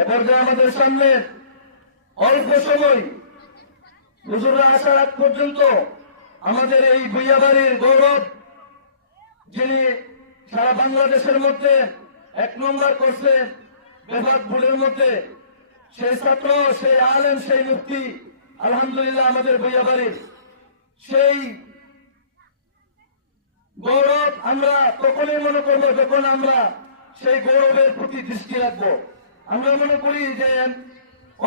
এবার যে আমাদের সামনে অল্প সময় হুজুররা আসার আগ পর্যন্ত আমাদের এই ভুইয়াবাড়ির গৌরব, যিনি সারা বাংলাদেশের মধ্যে 1 নম্বর করছে বেফাক বোর্ডের মধ্যে, সেই ছাত্র, সেই আলেম, সেই মুফতি, আলহামদুলিল্লাহ আমাদের ভুইয়াবাড়ির সেই গৌরব আমরা তখনই মনে করবো যখন আমরা সেই গৌরবের প্রতি দৃষ্টি রাখবো। আমরা মনে করি যে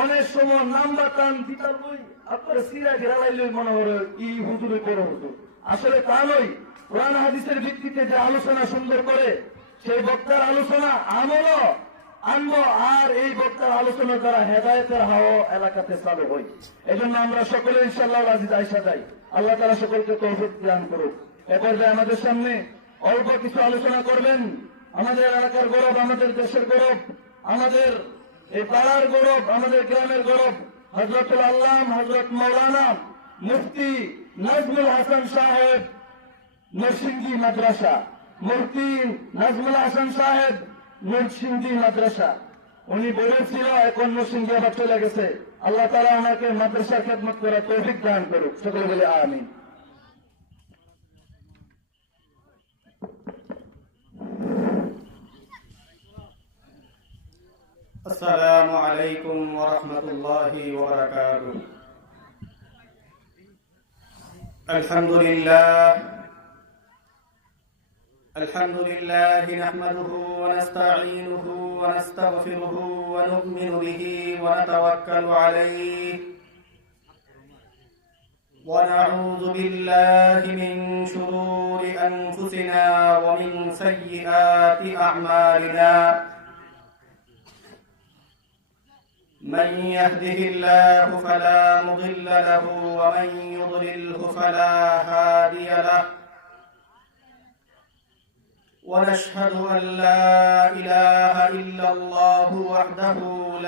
অনেক সময় নাম্বার টান দিতার বই আপনার সিরা ঘেরালাইলে মনে হলো কি হুজুরে করে হুজুর, আসলে তা নয়। কোরআন হাদিসের ভিত্তিতে যে আলোচনা সুন্দর করে সেই বক্তার আলোচনা আমলও আনবো, আর এই বক্তার আলোচনার দ্বারা হেদায়েতের হাওয়া এলাকাতে চালু হয়। এই জন্য আমরা সকলে ইনশাআল্লাহ রাজি আয়েশা যাই, আল্লাহ তাআলা সকলকে তৌফিক দান করুক। এরপর যে আমাদের সামনে অল্প কিছু আলোচনা করবেন আমাদের এলাকার গৌরব, আমাদের দেশের গৌরব, আমাদের এই পাড়ার গৌরব, আমাদের গ্রামের গৌরব, হযরতুল আল্লাম হযরত মাওলানা মুফতি নাজমুল হাসান সাহেব নরসিংদী মাদ্রাসা, মুফতি নাজমুল হাসান সাহেব নরসিংদী মাদ্রাসা। উনি বলেছিল, এখন নরসিংদী আবার চলে গেছে। আল্লাহ তাআলা ওনাকে মাদ্রাসার খেদমত করার তৌফিক দান করুক, সকলে বলে আমিন। السلام عليكم ورحمة الله وبركاته. الحمد لله نحمده ونستعينه ونستغفره ونؤمن به ونتوكل عليه ونعوذ بالله من شرور أنفسنا ومن سيئات أعمالنا. من يهده الله فلا مضل له ومن يضلله فلا هادي له. ونشهد أن لا إله إلا الله وحده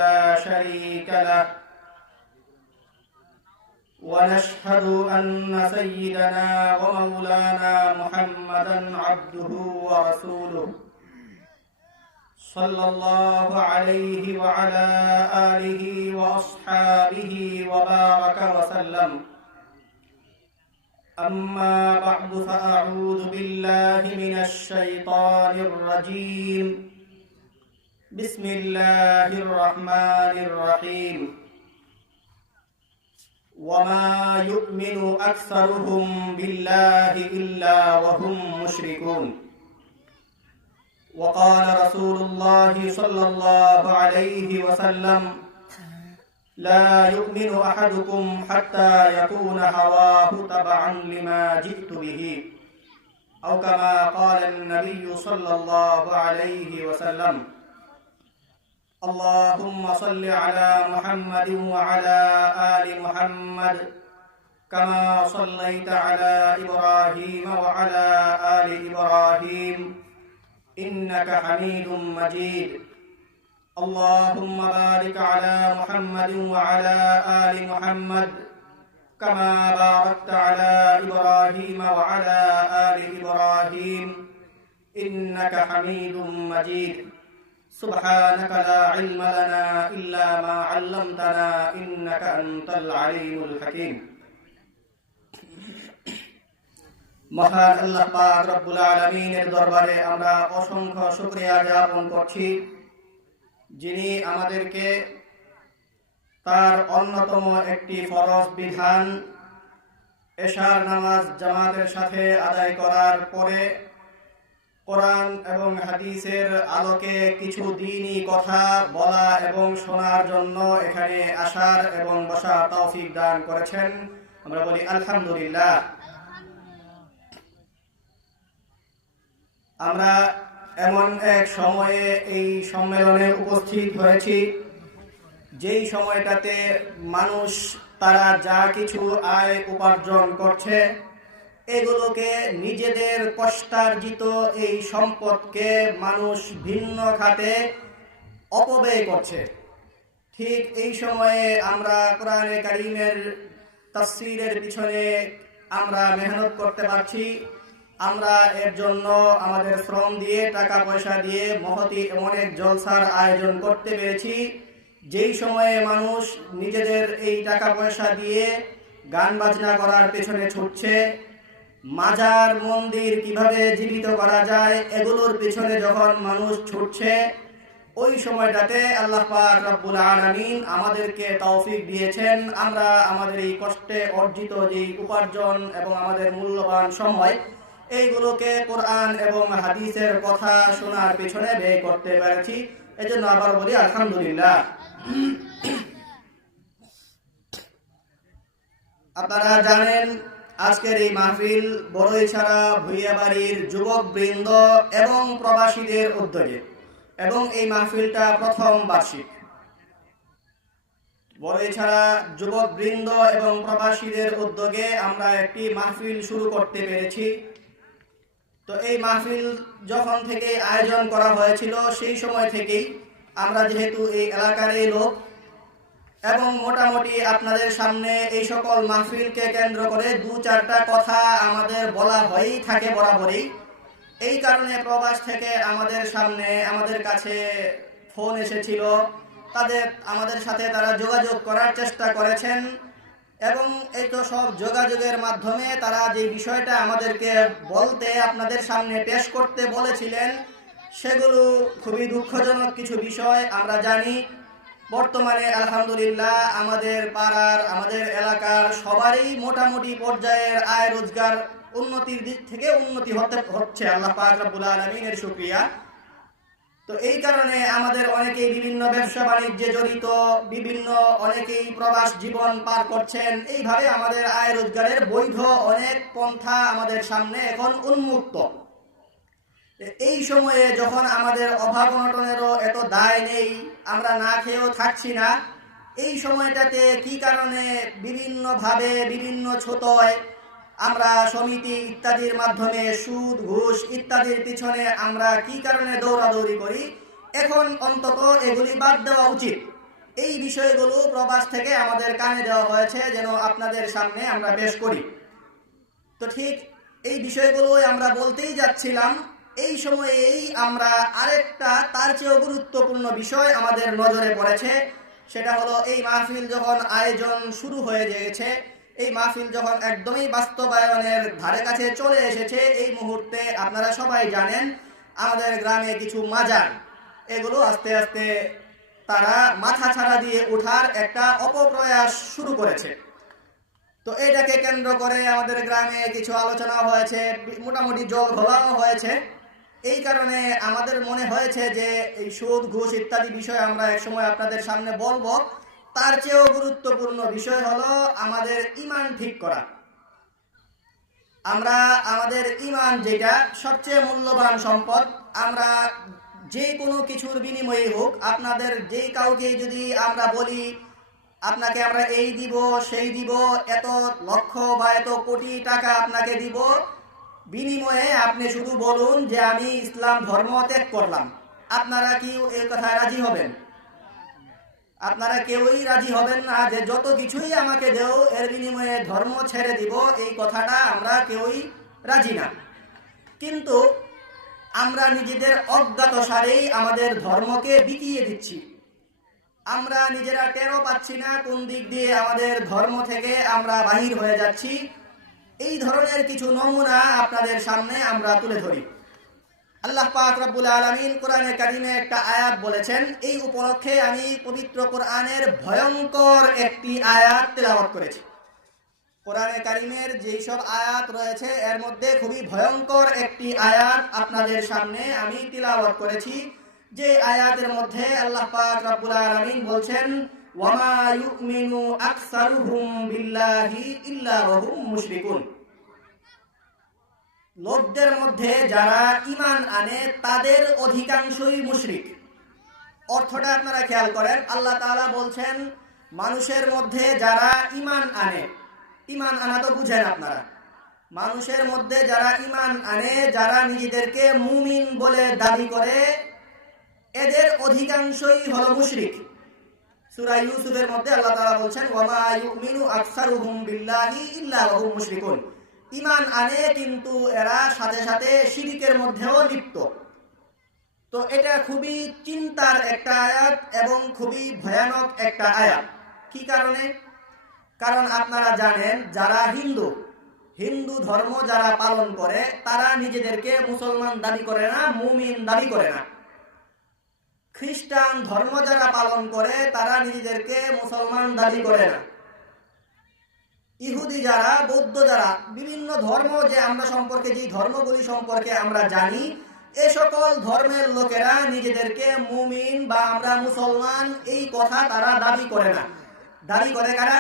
لا شريك له. ونشهد أن سيدنا ومولانا محمدا عبده ورسوله صلى الله عليه وعلى آله وأصحابه وبارك وسلم. أما بعد فأعوذ بالله من الشيطان الرجيم. بسم الله الرحمن الرحيم. وما يؤمن أكثرهم بالله إلا وهم مشركون. وقال رسول الله صلى الله عليه وسلم: لا يؤمن أحدكم حتى يكون هواه تبعا لما جئت به، أو كما قال النبي صلى الله عليه وسلم. اللهم صل على محمد وعلى آل محمد كما صليت على إبراهيم وعلى آل إبراهيم إنك حميد مجيد. اللهم بارك على محمد وعلى آل محمد كما باركت على إبراهيم وعلى آل إبراهيم إنك حميد مجيد. سبحانك لا علم لنا إلا ما علمتنا إنك أنت العليم الحكيم. মহান আল্লাহ পাক রব্বুল আলামিনের দরবারে আমরা অসংখ্য শুকরিয়া জ্ঞাপন করছি, যিনি আমাদেরকে তার অন্যতম একটি ফরজ বিধান এশার নামাজ জামাতের সাথে আদায় করার পরে কোরআন এবং হাদিসের আলোকে কিছু দ্বীনি কথা বলা এবং শোনার জন্য এখানে আসার এবং বসার তৌফিক দান করেছেন। আমরা বলি আলহামদুলিল্লাহ। আমরা এমন এক সময়ে এই সম্মেলনে উপস্থিত হয়েছি যেই সময়টাতে মানুষ তারা যা কিছু আয় উপার্জন করছে এগুলোকে নিজেদের কষ্টার্জিত এই সম্পদকে মানুষ ভিন্ন খাতে অপব্যয় করছে। ঠিক এই সময়ে আমরা কোরআনে কারীমের তাফসীরের পিছনে আমরা মেহনত করতে পারছি, আমরা এর জন্য আমাদের শ্রম দিয়ে টাকা পয়সা দিয়ে মহতি এমন এক জলসার আয়োজন করতে পেরেছি যেই সময়ে মানুষ নিজেদের এই টাকা পয়সা দিয়ে গান বাজনা করার পেছনে ছুটছে, মাজার মন্দির কিভাবে জীবিত করা যায় এগুলোর পেছনে যখন মানুষ ছুটছে, ওই সময়টাতে আল্লাহ পাক রব্বুল আলামিন আমাদেরকে তৌফিক দিয়েছেন আমরা আমাদের এই কষ্টে অর্জিত যে উপার্জন এবং আমাদের মূল্যবান সময় এইগুলোকে কোরআন এবং হাদিসের কথা শোনার পেছনে ব্যয় করতে পেরেছি। এজন্য আবার বলি আলহামদুলিল্লাহ। আপনারা জানেন আজকের এই মাহফিল বড়ইছড়া ভুইয়াবাড়ির যুবক বৃন্দ এবং প্রবাসীদের উদ্যোগে, এবং এই মাহফিলটা প্রথম বার্ষিক। বড়ইছড়া যুবক বৃন্দ এবং প্রবাসীদের উদ্যোগে আমরা একটি মাহফিল শুরু করতে পেরেছি। তো এই মাহফিল যখন থেকে আয়োজন করা হয়েছিল সেই সময় থেকেই আমরা যেহেতু এই এলাকারই লোক এবং মোটামুটি আপনাদের সামনে এই সকল মাহফিলকে কেন্দ্র করে দু চারটা কথা আমাদের বলা হয়েই থাকে বরাবরই। এই কারণে প্রবাস থেকে আমাদের সামনে আমাদের কাছে ফোন এসেছিল, আমাদের সাথে তারা যোগাযোগ করার চেষ্টা করেছেন, এবং এই তো সব যোগাযোগের মাধ্যমে তারা যে বিষয়টা আমাদেরকে বলতে আপনাদের সামনে পেশ করতে বলেছিলেন সেগুলো খুবই দুঃখজনক কিছু বিষয়। আমরা জানি বর্তমানে আলহামদুলিল্লাহ আমাদের পাড়ার আমাদের এলাকার সবারই মোটামুটি পর্যায়ের আয় রোজগার উন্নতির দিক থেকে উন্নতি হচ্ছে, আল্লাহ পাক রব্বুল আলামিনের শুকরিয়া। তো এই কারণে আমাদের অনেকেই বিভিন্ন ব্যবসা বাণিজ্যে জড়িত, অনেকেই প্রবাস জীবন পার করছেন। এইভাবে আমাদের আয় রোজগারের বৈধ অনেক পন্থা আমাদের সামনে এখন উন্মুক্ত। এই সময়ে যখন আমাদের অভাব অনটনেরও এত দায় নেই, আমরা না খেয়েও থাকছি না, এই সময়টাতে কি কারণে বিভিন্নভাবে বিভিন্ন ছোটয় আমরা সমিতি ইত্যাদির মাধ্যমে সুদ ঘুষ ইত্যাদির পিছনে আমরা কি কারণে দৌড়াদৌড়ি করি, এখন অন্তত এগুলি বাদ দেওয়া উচিত। এই বিষয়গুলো প্রবাস থেকে আমাদের কানে দেওয়া হয়েছে যেন আপনাদের সামনে আমরা পেশ করি। তো ঠিক এই বিষয়গুলোই আমরা বলতেই যাচ্ছিলাম। এই সময়েই আমরা আরেকটা তার চেয়েও গুরুত্বপূর্ণ বিষয় আমাদের নজরে পড়েছে, সেটা হলো এই মাহফিল যখন আয়োজন শুরু হয়ে গেছে, এই মাহফিল যখন একদমই বাস্তবায়নের ধারে কাছে চলে এসেছে, এই মুহূর্তে আপনারা সবাই জানেন আমাদের গ্রামে কিছু মাজার এগুলো আস্তে আস্তে তারা মাথা ছাড়া দিয়ে ওঠার একটা অপপ্রয়াস শুরু করেছে। তো এটাকে কেন্দ্র করে আমাদের গ্রামে কিছু আলোচনা হয়েছে, মোটামুটি জল ঘোলাও হয়েছে। এই কারণে আমাদের মনে হয়েছে যে এই সুদ ঘুষ ইত্যাদি বিষয় আমরা একসময় আপনাদের সামনে বলবো, তার চেয়েও গুরুত্বপূর্ণ বিষয় হলো আমাদের ঈমান ঠিক করা। আমরা আমাদের ঈমান যেটা সবচেয়ে মূল্যবান সম্পদ, আমরা যে কোনো কিছুর বিনিময়ে হোক, আপনাদের যেই কাউকে যদি আমরা বলি আপনাকে আমরা এই দিব সেই দিব, এত লক্ষ বা এত কোটি টাকা আপনাকে দিব, বিনিময়ে আপনি শুধু বলুন যে আমি ইসলাম ধর্ম ত্যাগ করলাম, আপনারা কি এই কথায় রাজি হবেন? আপনারা কেউই রাজি হবেন না যে যত কিছুই আমাকে দেও এর বিনিময়ে ধর্ম ছেড়ে দিব, এই কথাটা আমরা কেউই রাজি না। কিন্তু আমরা নিজেদের অজ্ঞাতসারেই আমাদের ধর্মকে বিকিয়ে দিচ্ছি। আমরা নিজেরা টেরও পাচ্ছি না কোন দিক দিয়ে আমাদের ধর্ম থেকে আমরা বাহির হয়ে যাচ্ছি। এই ধরনের কিছু নমুনা আপনাদের সামনে আমরা তুলে ধরি। আল্লাহ পাক রব্বুল আলামিন কোরআনে কারিমে একটা আয়াত বলেছেন, এই উপলক্ষে আমি পবিত্র কোরআনের ভয়ঙ্কর একটি আয়াত তেলাওয়াত করেছি। কোরআনে কারিমের যেই সব আয়াত রয়েছে এর মধ্যে খুবই ভয়ঙ্কর একটি আয়াত আপনাদের সামনে আমি তিলাওয়াত করেছি, যে আয়াতের মধ্যে আল্লাহ পাক রব্বুল আলামিন বলছেন, ওয়ামা ইউমিনু আকসারুহুম বিল্লাহি ইল্লা ওয়া হুম মুশরিকুন। লোকদের মধ্যে যারা ঈমান আনে তাদের অধিকাংশই মুশরিক। অর্থটা আপনারা খেয়াল করেন, আল্লাহ তাআলা বলছেন মানুষের মধ্যে যারা ঈমান আনে, ঈমান আনা তো বুঝেন আপনারা, মানুষের মধ্যে যারা ঈমান আনে, যারা নিজেদেরকে মুমিন বলে দাবি করে, এদের অধিকাংশই হলো মুশরিক। সূরা ইউসুফের মধ্যে আল্লাহ তাআলা বলছেন, ওয়ামা ইউমিনু আকসারুহুম বিল্লাহি ইল্লা ওয়া হুম মুশরিকুন। ঈমান আনে কিন্তু এরা সাথে সাথে শিরকের মধ্যেও লিপ্ত। তো এটা খুবই চিন্তার একটা আয়াত এবং খুবই ভয়ানক একটা আয়াত। কি কারণে? কারণ আপনারা জানেন যারা হিন্দু ধর্ম যারা পালন করে তারা নিজেদেরকে মুসলমান দাবি করে না, মুমিন দাবি করে না। খ্রিস্টান ধর্ম যারা পালন করে তারা নিজেদেরকে মুসলমান দাবি করে না। ইহুদি যারা, বৌদ্ধ যারা, বিভিন্ন ধর্ম যে আমরা সম্পর্কে, যে ধর্মগুলি সম্পর্কে আমরা জানি, এ সকল ধর্মের লোকেরা নিজেদেরকে মুমিন বা আমরা মুসলমান এই কথা তারা দাবি করে না। দাবি করে কারা?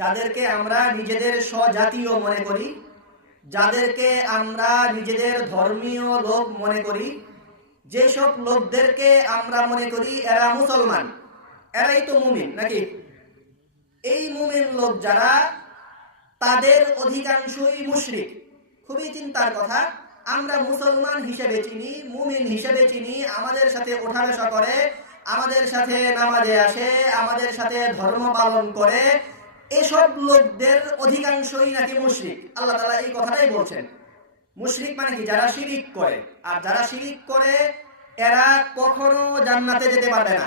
যাদেরকে আমরা নিজেদের স্বজাতীয় মনে করি, যাদেরকে আমরা নিজেদের ধর্মীয় লোক মনে করি, যেসব লোকদেরকে আমরা মনে করি এরা মুসলমান, এরাই তো মুমিন, নাকি? এই মুমিন লোক যারা, তাদের অধিকাংশই মুশরিক। খুবই চিন্তার কথা, আমরা মুসলমান হিসেবে চিনি, মুমিন হিসেবে চিনি, আমাদের সাথে ওঠা বসা করে, আমাদের সাথে নামাজে আসে, আমাদের সাথে ধর্ম পালন করে, এসব লোকদের অধিকাংশই নাকি মুশরিক। আল্লাহ তাআলা এই কথাটাই বলছেন। মুশরিক মানে কি? যারা শিরিক করে। আর যারা শিরিক করে এরা কখনো জান্নাতে যেতে পারবে না,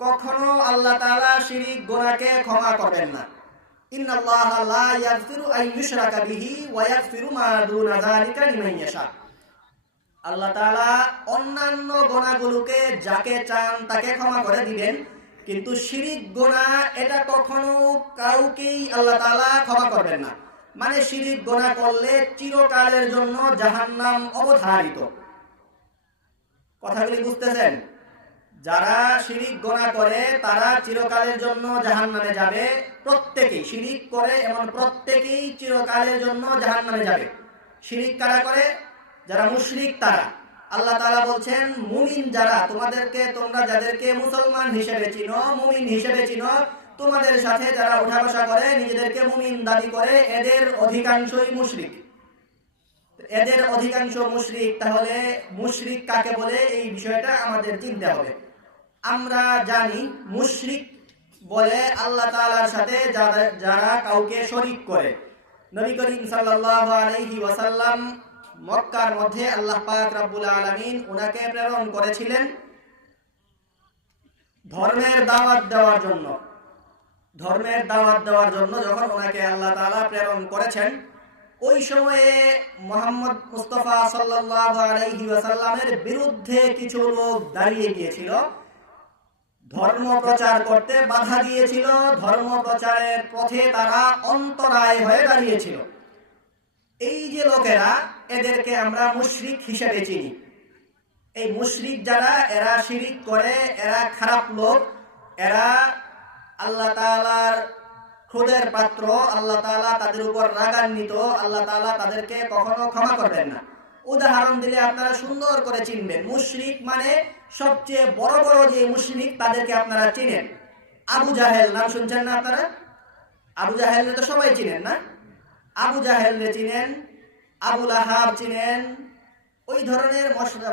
কখনো আল্লাহ তাআলা শিরিক গুনাহকে ক্ষমা করবেন না। ইন্নাল্লাহা লা ইয়াগফিরু আন ইউশরাকা বিহি ওয়া ইয়াগফিরু মা দুনা যালিকা লিমান ইয়াশা। আল্লাহ তাআলা অন্যান্য গুনাহগুলোকে যাকে চান তাকে ক্ষমা করে দিবেন, কিন্তু শিরিক গুনাহ এটা কখনো কাউকেই আল্লাহ তাআলা ক্ষমা করবেন না। মানে শিরিক গুনাহ করলে চিরকালের জন্য জাহান্নাম অবধারিত। কথাগুলি বুঝতেছেন? যারা শিরিক গুনাহ করে তারা চিরকালের জন্য জাহান্নামে যাবে। প্রত্যেকেই শিরিক করে, এমন প্রত্যেকেই চিরকালের জন্য জাহান্নামে যাবে। শিরিক কারা করে? যারা মুশরিক তারা। আল্লাহ তাআলা বলছেন মুমিন যারা, তোমরা যাদেরকে মুসলমান হিসেবে চিনো, মুমিন হিসেবে চিনো, তোমাদের সাথে যারা উঠা বসা করে, নিজেদেরকে মুমিন দাবি করে, এদের অধিকাংশই মুশরিক। এদের অধিকাংশ মুশরিক। তাহলে মুশরিক কাকে বলে এই বিষয়টা আমাদের চিনতে হবে। আমরা জানি মুশরিক বলে আল্লাহ তাআলার সাথে যারা কাউকে শরীক করে। নবী করিম সাল্লাল্লাহু আলাইহি ওয়াসাল্লাম মক্কার মধ্যে আল্লাহ পাক রব্বুল আলামিন ওনাকে প্রেরণ করেছিলেন ধর্মের দাওয়াত দেওয়ার জন্য। ধর্মের দাওয়াত দেওয়ার জন্য যখন ওনাকে আল্লাহ তাআলা প্রেরণ করেছেন, ওই সময়ে মুহাম্মদ মুস্তাফা সাল্লাল্লাহু আলাইহি ওয়াসাল্লামের বিরুদ্ধে কিছু লোক দাঁড়িয়ে গিয়েছিল, ধর্ম প্রচার করতে বাধা দিয়েছিল, ধর্ম প্রচারের পথে তারা অন্তরায় হয়ে দাঁড়িয়েছিল। এই যে লোকেরা, এদেরকে আমরা মুশরিক হিসেবে চিনি। এই মুশরিক যারা, এরা শিরিক করে, এরা খারাপ লোক, এরা আল্লাহ তাআলার ক্রোধের পাত্র, আল্লাহ তাআলা তাদের উপর রাগান্বিত, আল্লাহ তাআলা তাদেরকে কখনো ক্ষমা করবেন না। উদাহরণ দিলে আপনারা সুন্দর করে চিনবেন। মুশরিক মানে সবচেয়ে বড় বড় যে মুশরিক তাদেরকে আপনারা চিনেন। আবু জাহেল নাম শুনছেন না আপনারা? আবু জাহেলকে তো সবাই চিনেন না? আবু জাহেলকে চিনেন, আবু লাহাব চিনেন। ওই ধরনের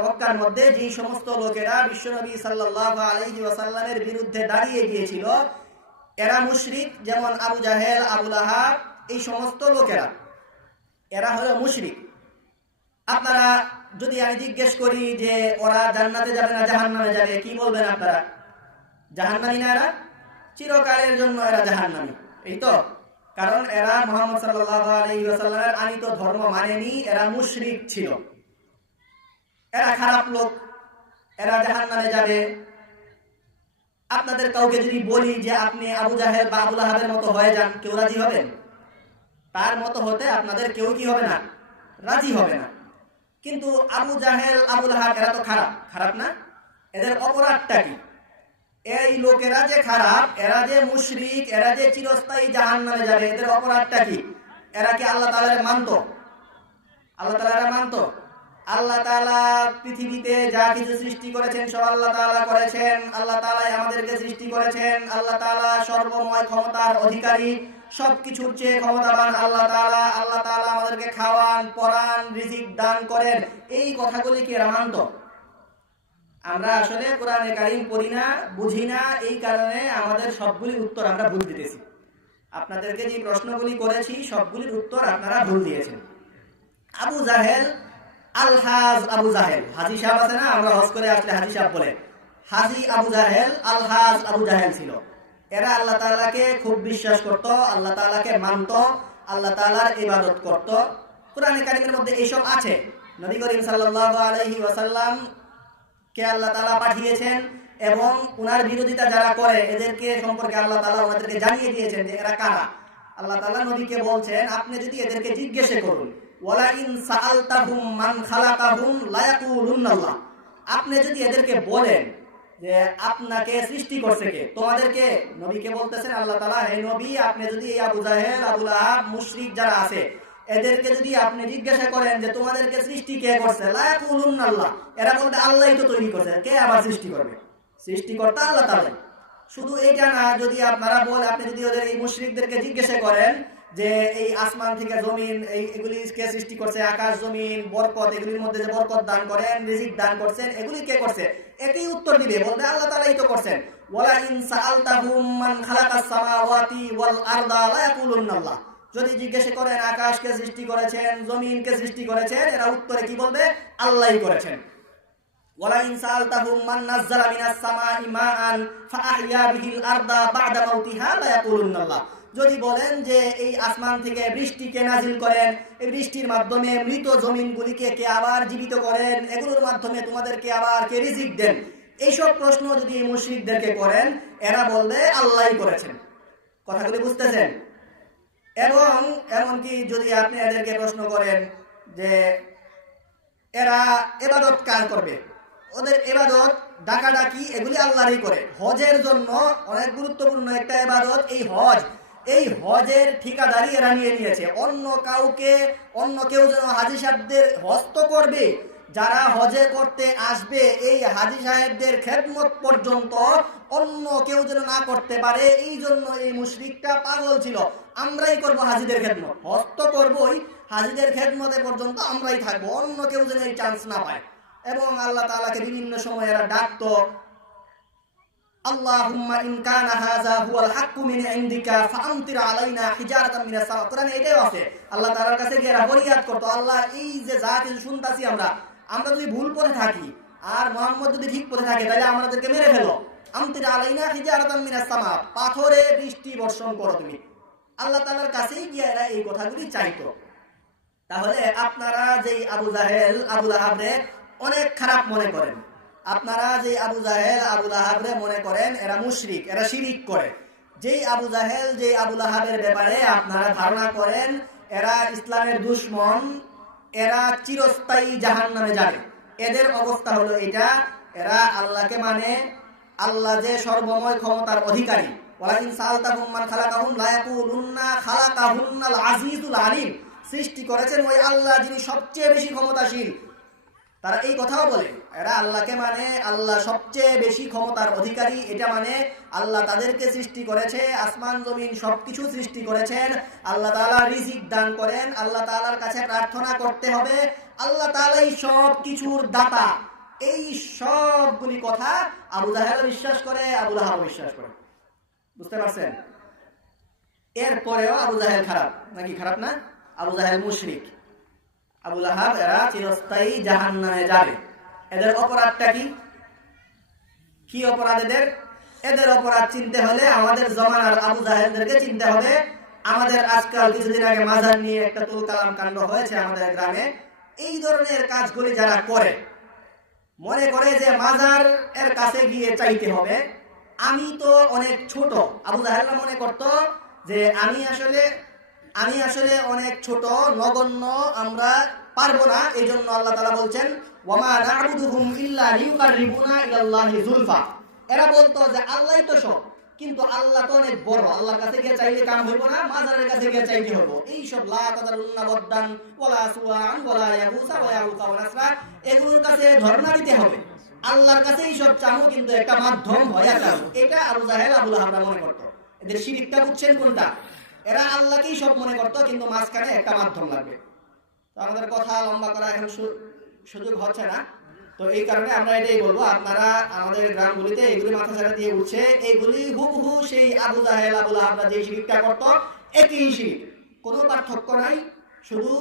মক্কার মধ্যে যে সমস্ত লোকেরা বিশ্বনবী সাল্লাল্লাহু আলাইহি ওয়াসাল্লামের বিরুদ্ধে দাঁড়িয়ে গিয়েছিল, এরা মুশরিক। যেমন আবু জাহেল, আবু লাহাব, এই সমস্ত লোকেরা এরা হলো মুশরিক। আপনারা যদি আমি জিজ্ঞেস করি যে ওরা জান্নাতে যাবে না জাহান্নামে যাবে, কি বলবেন আপনারা? জাহান্নামী না এরা? চিরকালের জন্য এরা জাহান্নামী, এই তো। কারণ এরা মুহাম্মদ সাল্লাল্লাহু আলাইহি ওয়াসাল্লামের আনিত ধর্ম মানেনি, এরা মুশরিক ছিল, এরা খারাপ লোক, এরা জাহান্নামে যাবে। আপনাদের কাউকে যদি বলি যে আপনি আবু জাহেল বা আবু লাহাবের মতো হয়ে যান, কেউ রাজি হবেন? তার মতো হতে আপনাদের কেউ কি হবে না? রাজি হবে না। কিন্তু আবু জাহেল, আবু লাহাব এরা তো খারাপ না? এদের অপরাধটা কি? এই লোকেরা যে খারাপ, এরা যে মুশরিক, এরা যে চিরস্থায়ী জাহান্নামে যাবে, এদের অপরাধটা কি? এরা কি আল্লাহ তাআলার মানতো? আল্লাহ তাআলার মানতো? আল্লাহ তাআলা পৃথিবীতে যা কিছু সৃষ্টি করেছেন সব আল্লাহ তাআলা করেছেন। আল্লাহ তাআলাই আমাদেরকে সৃষ্টি করেছেন। আল্লাহ তাআলা সর্বময় ক্ষমতার অধিকারী, সবকিছুর চেয়ে ক্ষমতাবান আল্লাহ তাআলা। আল্লাহ তাআলা আমাদেরকে খাওয়ান, পরান, রিজিক দান করেন। এই কথাগুলি কি এরা মানতো? আমরা আসলে কোরআনে কারীম পড়ি না, বুঝি না, এই কারণে আমাদের সবগুলি উত্তর আমরা ভুল দিতেছি। আপনাদেরকে যে প্রশ্নগুলি করেছি সবগুলির উত্তর আপনারা ভুল দিয়েছেন। আবু জাহেল, আলহাজ আবু জাহেল, হাজি সাহেব আছে না, আমরা হজ করে আসলে হাজি সাহেব বলে, হাজি আবু জাহেল, আলহাজ আবু জাহেল ছিল। এরা আল্লাহ তাআলাকে খুব বিশ্বাস করত, আল্লাহ তাআলাকে মানত, আল্লাহ তাআলার ইবাদত করত। কোরআনে কারীমের মধ্যে এইসব আছে। নবী করিম সাল্লাল্লাহু আলাইহি ওয়াসাল্লাম কে আল্লাহ তাআলা পাঠিয়েছেন এবং উনার বিরোধিতা যারা করে এদেরকে সম্পর্কে আল্লাহ তাআলা ওনাদেরকে জানিয়ে দিয়েছেন যে এরা কারা। আল্লাহ তাআলা নবীকে বলছেন, আপনি যদি এদেরকে জিজ্ঞেস করুন, ওয়ালা ইন সাআলতাহুম মান খালাকাহুম লা ইয়াকুলুনাল্লাহ, আপনি যদি এদেরকে বলেন যে আপনাকে সৃষ্টি করছে কে, তোমাদেরকে নবীকে বলতেছেন আল্লাহ তাআলা, হে নবী, আপনি যদি এই আবু জাহেল, আবু লাহাব, মুশরিক যারা আছে এদেরকে যদি আপনি জিজ্ঞাসা করেন যে তোমাদেরকে সৃষ্টি কে করছে, লা ইয়াকুলুনাল্লাহ, এরা বলতে আল্লাহই তো তৈরি করছে, কে আবার সৃষ্টি করবে, সৃষ্টিকর্তা আল্লাহ তাআলা। শুধু এইটা না, যদি আপনারা বলেন, আপনি যদি ওদের এই মুশরিকদেরকে জিজ্ঞাসা করেন যে এই আসমান থেকে জমিন এগুলি কে সৃষ্টি করছে, আকাশ জমিন বরকত, এগুলির মধ্যে যে বরকত দান করেন, রিজিক দান করছেন, এগুলি কে করছে, একই উত্তর দিবে, বলবে আল্লাহ তাআলাই তো করছেন। ওয়ালা ইন সাআলতাহুম মান খালাকাস সামাওয়াতি ওয়াল আরদা লা ইয়াকুলুনাল্লাহ, যদি জিজ্ঞাসা করেন আকাশকে সৃষ্টি করেছেন, জমিনকে সৃষ্টি করেছেন, এরা উত্তরে কি বলবে, আল্লাহই করেছেন। ওয়ালা ইন সাআলতাহুম মান নাযালা মিনাস সামাই মাআন ফাআহইয়া বিহিল আরদা বা'দা মাউতিহা লা ইয়াকুলুনাল্লাহ, যদি বলেন যে এই আসমান থেকে বৃষ্টি কে নাজিল করেন, এই বৃষ্টির মাধ্যমে মৃত জমিনগুলিকে কে আবার জীবিত করেন, এগুলোর মাধ্যমে তোমাদেরকে আবার কে রিজিক দেন, এইসব প্রশ্ন যদি এই মুশরিকদেরকে করেন, এরা বলবে আল্লাহই করেছেন। কথাগুলি বুঝতেছেন? এবং এমনকি যদি আপনি এদেরকে প্রশ্ন করেন যে এরা ইবাদত কার করবে, ওদের ইবাদত ডাকাডাকি এগুলি আল্লাহরই করে। হজের জন্য অনেক গুরুত্বপূর্ণ একটা ইবাদত এই হজ, এই হজের ঠিকাদারি এরা নিয়ে নিয়েছে। অন্য কেউ যেন হাজী সাহেবদের হজ তো করবে, যারা হজে করতে আসবে এই হাজী সাহেবদের খেদমত পর্যন্ত অন্য কেউ যেন না করতে পারে, এই জন্য এই মুশরিকটা পাগল ছিল, আমরাই করব হাজীদের খেদমত, হজ তো করবই, হাজীদের খেদমতে পর্যন্ত আমরাই থাকবো, অন্য কেউ যেন এই চান্স না পায়। এবং আল্লাহ তাআলাকে বিভিন্ন সময় এরা ডাকতো, আল্লাহুম্মা ইন কানা হাযা হুয়াল হাক্কু মিন ইনদিকা ফাআমতির আলাইনা হিজারাতাম মিনাস সামা। কোরআনে এটাও আছে, আল্লাহ তাআলার কাছে গিয়ে ফরিয়াদ করতো, আল্লাহ এই যে যা কিছু শুনতাছি আমরা যদি ভুল পথে থাকি আর মুহাম্মদ যদি ঠিক পথে থাকে তাহলে আমাদেরকে মেরে ফেলো, আমতির আলাইনা হিজারাতাম মিনাস সামা, পাথরে বৃষ্টি বর্ষণ করো তুমি। আল্লাহ তাআলার কাছেই গিয়ে এরা এই কথাগুলি চাইতো। তাহলে আপনারা যেই আবু জাহেল, আবু লাহাবরে অনেক খারাপ মনে করেন, আপনারা যে আবু জাহেল, আবু লাহাবরে মনে করেন এরা মুশরিক, এরা শিরিক করে, যেই আবু জাহেল, যেই আবু লাহাবের ব্যাপারে আপনারা ধারণা করেন এরা ইসলামের দুশমন, এরা চিরস্থায়ী জাহান্নামে যাবে, এদের অবস্থা হলো এটা, এরা আল্লাহকে মানে, আল্লাহ যে সর্বময় ক্ষমতার অধিকারী, ওয়ালা ইন সাআলতাহুম মান খালাকাহুম লা ইয়াকুলুন্না খালাকাহুন্নাল আজিজুল আলিম, সৃষ্টি করেছেন ওই আল্লাহ যিনি সবচেয়ে বেশি ক্ষমতাশীল, তারা এই কথাও বলে, এরা আল্লাহকে মানে আল্লাহ সবচেয়ে বেশি ক্ষমতার অধিকারী, এটা মানে আল্লাহ তাদেরকে সৃষ্টি করেছে, আসমান জমিন সবকিছু সৃষ্টি করেছেন, আল্লাহ তাআলা রিজিক দান করেন, আল্লাহ তাআলার কাছে প্রার্থনা করতে হবে, আল্লাহ তাআলাই সব কিছুর দাতা। এই সবগুলি কথা আবু জাহেল বিশ্বাস করে, আবু লাহাব বিশ্বাস করে। বুঝতে পারছেন? এরপরেও আবু জাহেল খারাপ নাকি? খারাপ না? আবু জাহেল মুশরিক, আবু লাহাব এরা চিরস্থায়ী জাহান্নামে যাবে। এদের অপরাধটা কি? কি অপরাধ এদের? এদের অপরাধ চিনতে হলে আমাদের জমানার আবু জাহেলদেরকে চিনতে হবে। আমাদের আজকাল কিছুদিন আগে মাজার নিয়ে একটা তুলকালাম কাণ্ড হয়েছে আমাদের গ্রামে। এই ধরনের কাজগুলি যারা করে, মনে করে যে মাজার এর কাছে গিয়ে চাইতে হবে, আমি তো অনেক ছোট। আবু জাহেল মনে করতো যে আমি আসলে অনেক ছোট, নগণ্য, আমরা পারবো না। এই জন্য আল্লাহ তাআলা বলছেন ওয়ামা না'বুদুহুম ইল্লা লিয়ুকাররিবুনা ইলাল্লাহি যুলফা। এরা বলতো যে আল্লাহই তো সব, কিন্তু আল্লাহ তো অনেক বড়, আল্লাহর কাছে গিয়ে চাইলে কাম হইব না, মাজারের কাছে গিয়ে চাইতে হবে। এই সব লা তাদারুন্না ওয়াদ্দান ওয়ালা সুওয়ান ওয়ালা ইয়াগুসা ওয়া ইয়াউকা ওয়া নাসরা, এগুলোর কাছে ধর্ণা দিতে হবে, আল্লাহর কাছে এই সব চামু কিন্তু একটা মাধ্যম হয়ে যাবে। এটা আবু জাহেল, আবু লাহাব মনে করতো। এদের শিরকটা বুঝছেন কোনটা? এরা আল্লাহকেই সব মনে করতো, কিন্তু মাঝখানে একটা মাধ্যম লাগবে। তো আমাদের কথা লম্বা করা এখন সুযোগ হচ্ছে না, তো এই কারণে আমরা এটাই বলবো, আপনারা আমাদের গ্রামগুলিতে এইগুলি মাথা ছাড়া দিয়ে উঠছে, এইগুলি হুবহু সেই আবু জাহেল, আবু লাহাব যে শিরকটা করতো একই শিরক, কোনো পার্থক্য নাই। শুধু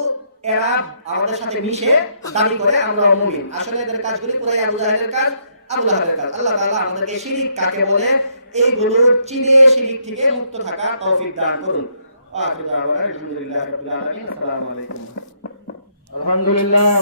এরা আমাদের সাথে মিশে দাবি করে আমরা মুমিন। আসলে এদের কাজগুলি পুরাই আবু জাহেলের কাজ, আবু লাহাবের কাজ। আল্লাহ তাআলা আমাদেরকে শিরিক কাকে বলে এইগুলো চিনে শিরিক থেকে মুক্ত থাকার তৌফিক দান করুন। আখিরু দাওয়ানা আলহামদুলিল্লাহি রাব্বিল আলামিন। আসসালামু আলাইকুম। আলহামদুলিল্লাহ।